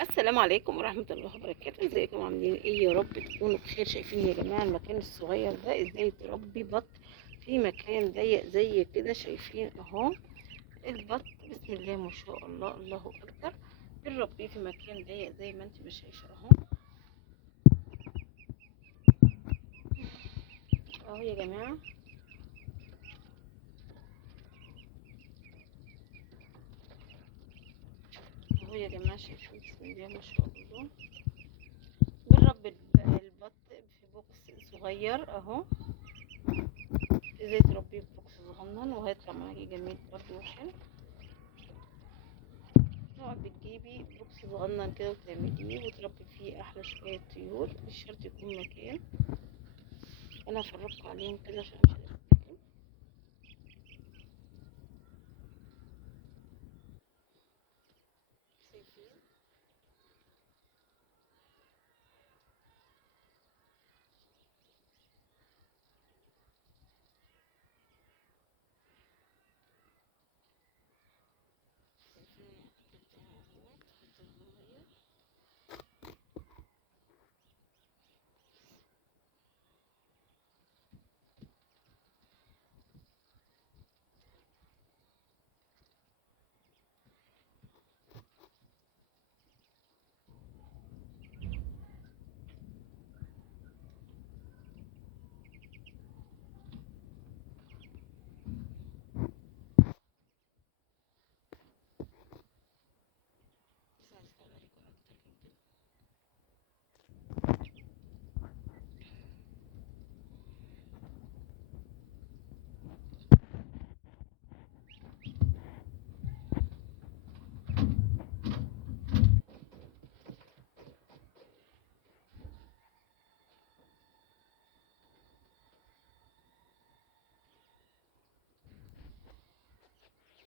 السلام عليكم ورحمة الله وبركاته. ازيكم عاملين ايه؟ يا رب تكونوا بخير. شايفين يا جماعة المكان الصغير ده ازاي تربي بط في مكان ضيق زي كده؟ شايفين اهو البط، بسم الله ما شاء الله، الله اكبر. بنربيه في مكان ضيق زي ما انت ما شايفه اهو. اهو يا جماعة، اهو يا جماعة شايفين، بسم الله ما شاء الله. بنربي البط في بوكس صغير اهو. ازاي تربيه في بوكس صغنن وهيطلع معاكي جميل برضه وحلو. طبعا بتجيبي بوكس صغنن كده وتعمليه وتربي فيه احلى شوية طيور، مش شرط يكون مكان. انا هفرجكم عليهم كده عشان مش